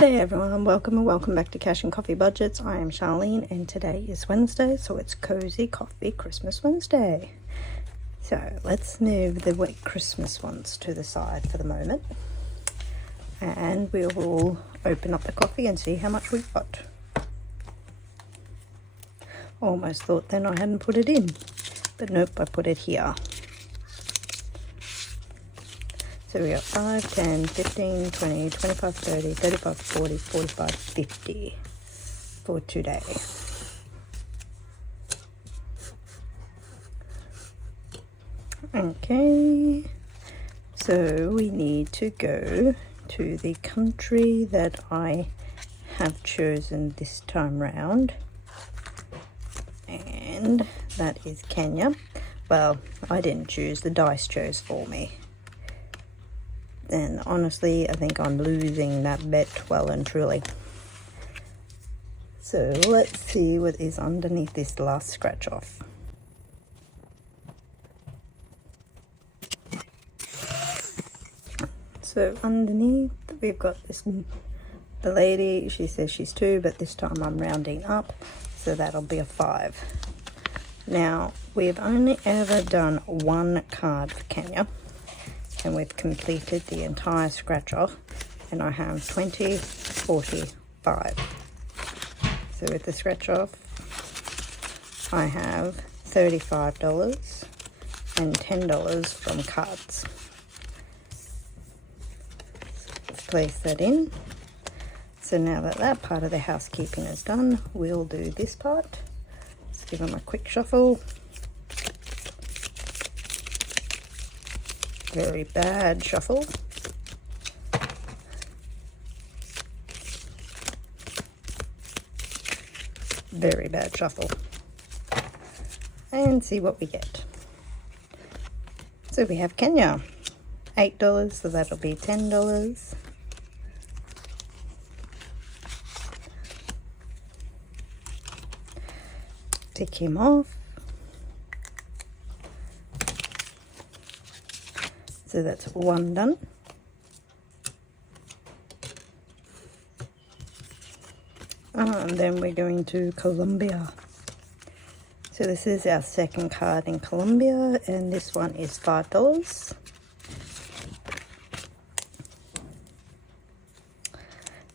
G'day everyone, welcome and welcome back to Cash and Coffee Budgets. I am Charlene and today is Wednesday, so it's Cozy Coffee Christmas Wednesday. So let's move the wet Christmas ones to the side for the moment. And we will open up the coffee and see how much we've got. Almost thought then I hadn't put it in, but nope, I put it here. So we got 5, 10, 15, 20, 25, 30, 35, 40, 45, 50 for today. Okay, so we need to go to the country that I have chosen this time round, and that is Kenya. Well, I didn't choose, the dice chose for me. And honestly, I think I'm losing that bet well and truly. So let's see what is underneath this last scratch off. So underneath we've got this, the lady, she says she's 2, but this time I'm rounding up, so that'll be a 5. Now, we've only ever done one card for Kenya, and we've completed the entire scratch off, and I have 20, 40, 5. So with the scratch off, I have $35 and $10 from cards. Let's place that in. So now that that part of the housekeeping is done, we'll do this part. Let's give them a quick shuffle. Very bad shuffle. Very bad shuffle. And see what we get. So we have Kenya, $8, so that'll be $10. Tick him off. So that's one done. And then we're going to Colombia. So this is our second card in Colombia, and this one is $5.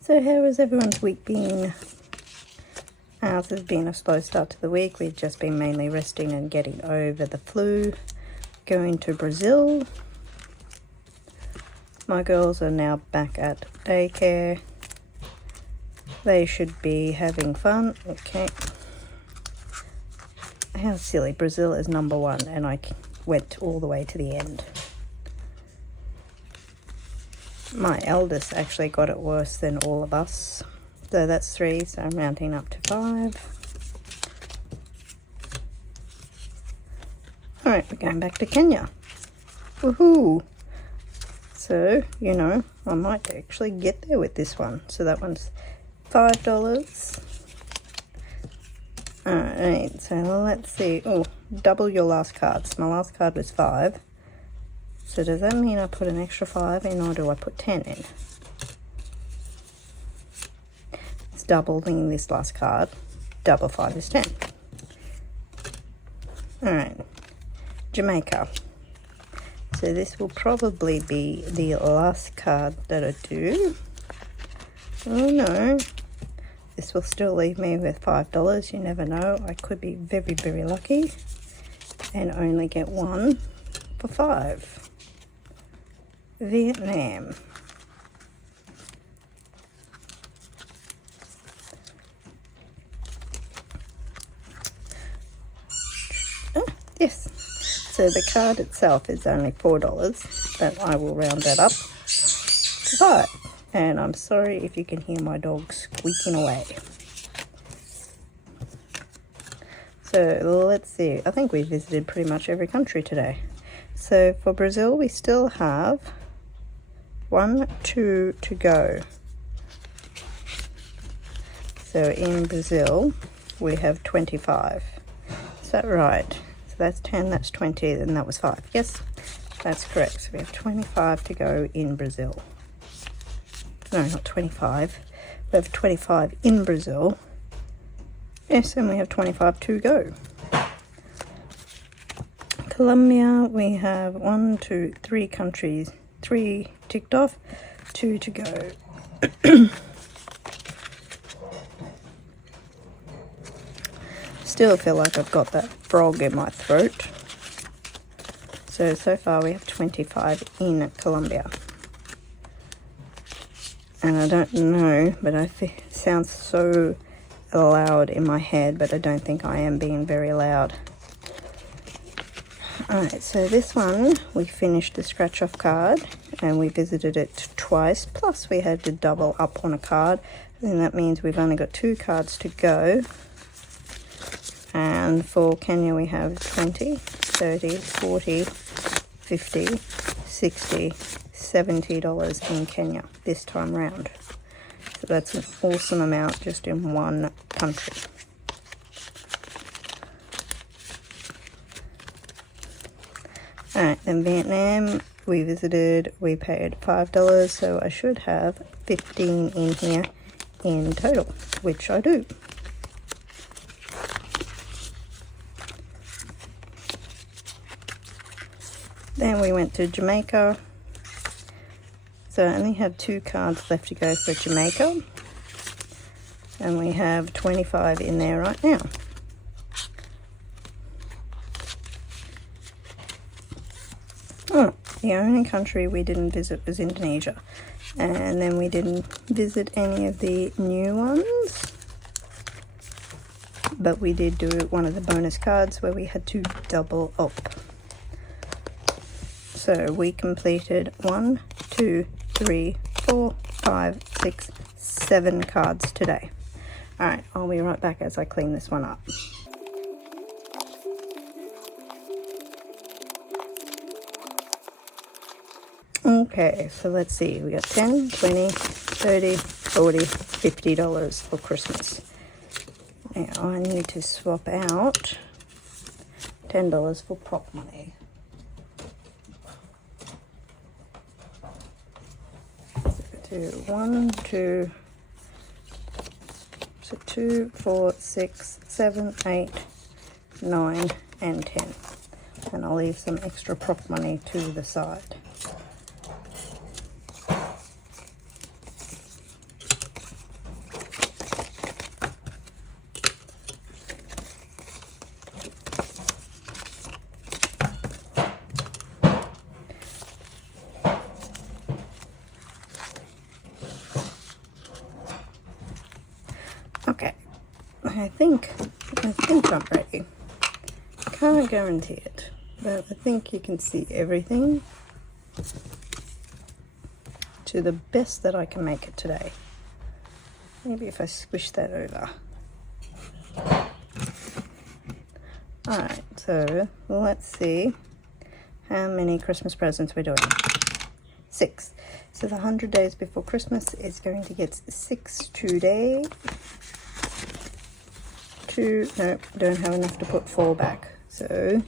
So how has everyone's week been? Ours has been a slow start to the week. We've just been mainly resting and getting over the flu. Going to Brazil. My girls are now back at daycare. They should be having fun. Okay. How silly. Brazil is number 1 and I went all the way to the end. My eldest actually got it worse than all of us. So that's 3, so I'm rounding up to 5. Alright, we're going back to Kenya. Woohoo! So, you know, I might actually get there with this one. So that one's $5. Alright, so let's see. Oh, double your last cards. My last card was 5. So does that mean I put an extra 5 in, or do I put 10 in? It's doubling this last card. Double 5 is 10. Alright, Jamaica. So this will probably be the last card that I do. Oh no, this will still leave me with $5. You never know, I could be very, very lucky and only get one for 5. Vietnam. Oh, yes. So the card itself is only $4, but I will round that up to 5. And I'm sorry if you can hear my dog squeaking away. So let's see. I think we visited pretty much every country today. So for Brazil, we still have 1, 2 to go. So in Brazil, we have 25. Is that right? So that's 10, that's 20, and that was 5. Yes, that's correct. So we have 25 to go in Brazil. No, not 25. We have 25 in Brazil. Yes, and we have 25 to go. Colombia, we have 1, 2, 3 countries, 3 ticked off, 2 to go. Still feel like I've got that frog in my throat. So far we have 25 in Colombia. And I don't know, but it sounds so loud in my head, but I don't think I am being very loud. Alright, so this one, we finished the scratch off card and we visited it twice, plus we had to double up on a card, and that means we've only got 2 cards to go. And for Kenya we have 20, 30, 40, 50, 60, $70 in Kenya this time round. So that's an awesome amount just in one country. Alright, then Vietnam we visited, we paid $5, so I should have 15 in here in total, which I do. Then we went to Jamaica. So I only have 2 cards left to go for Jamaica. And we have 25 in there right now. Oh, the only country we didn't visit was Indonesia. And then we didn't visit any of the new ones. But we did do one of the bonus cards where we had to double up. So we completed 1, 2, 3, 4, 5, 6, 7 cards today. Alright, I'll be right back as I clean this one up. Okay, so let's see. We got 10, 20, 30, 40, $50 for Christmas. Now I need to swap out $10 for prop money. So 1, 2, so 2, 4, 6, 7, 8, 9, and 10. And I'll leave some extra prop money to the side. Okay, I think I'm ready. Can't guarantee it, but I think you can see everything to the best that I can make it today. Maybe if I squish that over. Alright, so let's see how many Christmas presents we're doing. 6. So the 100 days before Christmas is going to get 6 today. 2, no, don't have enough to put 4 back. So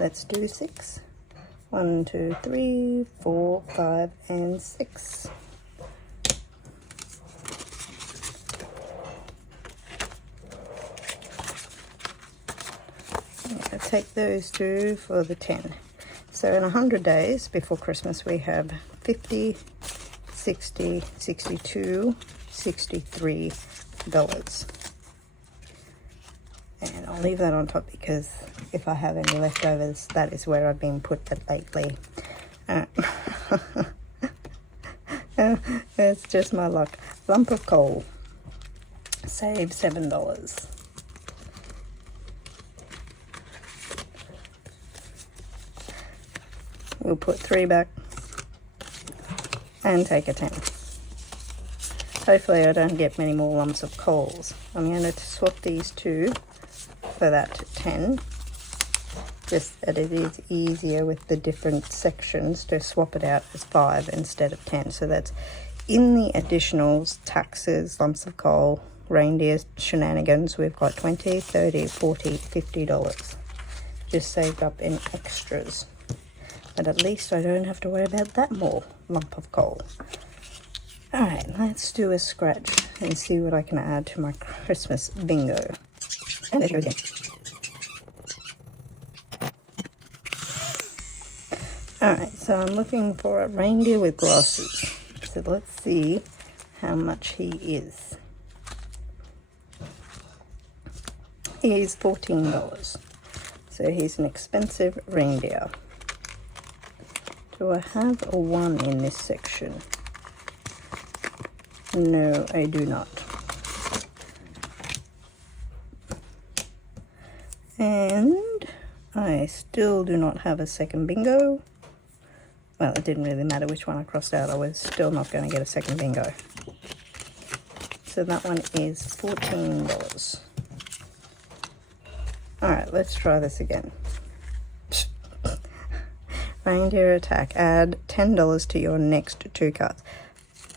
let's do 6. 1, 2, 3, 4, 5, and 6. I'll take those 2 for the 10. So in 100 days before Christmas we have 50, 60, 62, $63. And I'll leave that on top because if I have any leftovers, that is where I've been put that lately. It's just my luck. Lump of coal. Save $7. We'll put 3 back and take a 10. Hopefully I don't get many more lumps of coals. I'm going to swap these 2 for that 10. Just that it is easier with the different sections to swap it out as 5 instead of 10. So that's in the additionals, taxes, lumps of coal, reindeer shenanigans. We've got 20, 30, 40, $50. Just saved up in extras. But at least I don't have to worry about that more lump of coal. Alright, let's do a scratch and see what I can add to my Christmas bingo. And there goes again. Alright, so I'm looking for a reindeer with glasses. So let's see how much he is. He is $14. So he's an expensive reindeer. Do I have a 1 in this section? No, I do not. And I still do not have a second bingo. Well, it didn't really matter which one I crossed out. I was still not going to get a second bingo. So that one is $14. Alright, let's try this again. Reindeer attack. Add $10 to your next 2 cards.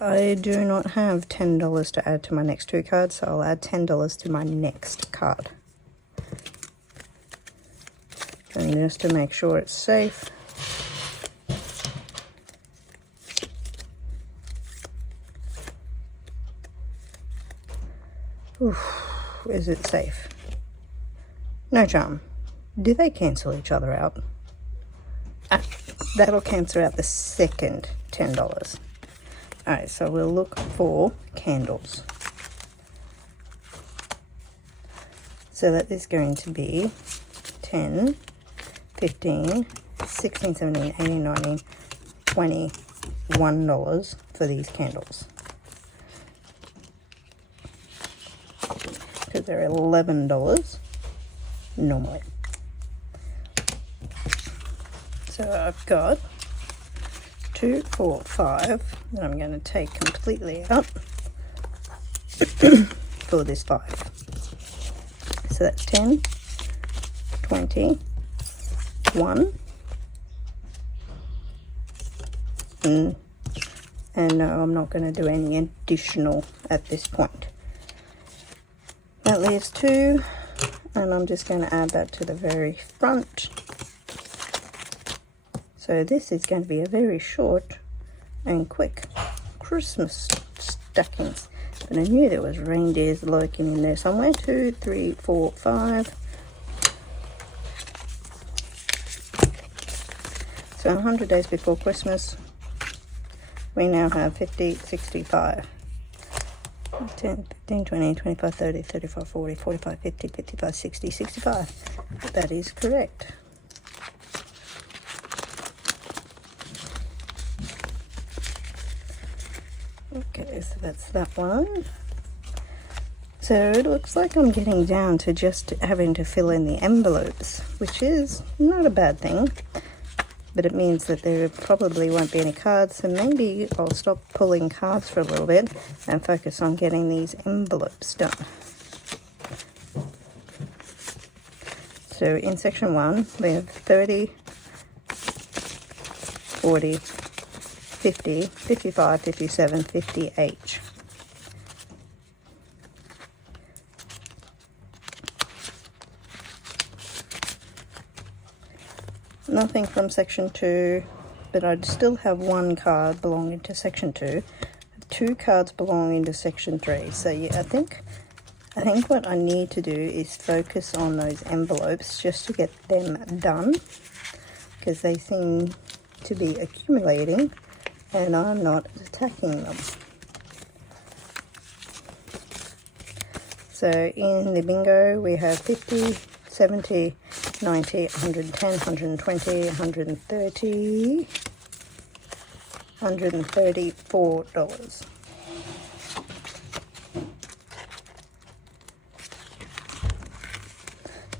I do not have $10 to add to my next 2 cards, so I'll add $10 to my next card. And just to make sure it's safe. Oof, is it safe? No charm. Do they cancel each other out? Ah, that'll cancel out the second $10. Alright, so we'll look for candles. So that is going to be 10, 15, 16, 17, 18, 19, 20, $1 for these candles. Because they're $11 normally. So I've got 2, 4, 5 that I'm going to take completely out for this 5. So that's 10, 20, 1, and no, I'm not going to do any additional at this point. That leaves 2, and I'm just going to add that to the very front. So this is going to be a very short and quick Christmas stackings. But I knew there was reindeers lurking in there somewhere. 2, 3, 4, 5. So 100 days before Christmas, we now have 50, 65. 10, 15, 20, 25, 30, 35, 40, 45, 50, 55, 60, 65. That is correct. Okay, so that's that one. So it looks like I'm getting down to just having to fill in the envelopes, which is not a bad thing. But it means that there probably won't be any cards, so maybe I'll stop pulling cards for a little bit and focus on getting these envelopes done. So in section 1, we have 30, 40, 50, 55, 57, 50 Nothing from section 2, but I'd still have 1 card belonging to section 2. 2 cards belonging to section 3. So yeah, I think what I need to do is focus on those envelopes just to get them done, because they seem to be accumulating and I'm not attacking them. So in the bingo we have 50, 70, 90, 110, 120, 130, $134.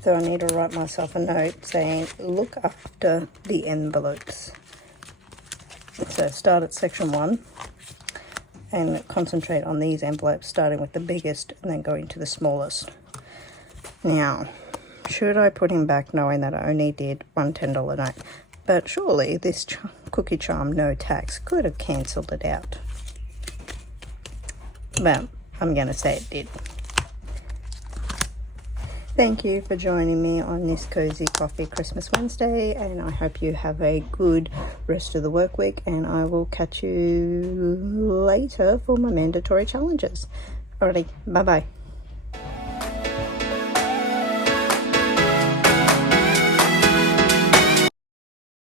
So I need to write myself a note saying, look after the envelopes. So start at section 1 and concentrate on these envelopes, starting with the biggest and then going to the smallest. Now, should I put him back knowing that I only did one $10 note? But surely this Cookie Charm no tax could have cancelled it out. Well, I'm going to say it did. Thank you for joining me on this Cozy Coffee Christmas Wednesday, and I hope you have a good rest of the work week, and I will catch you later for my mandatory challenges. Alrighty, bye-bye.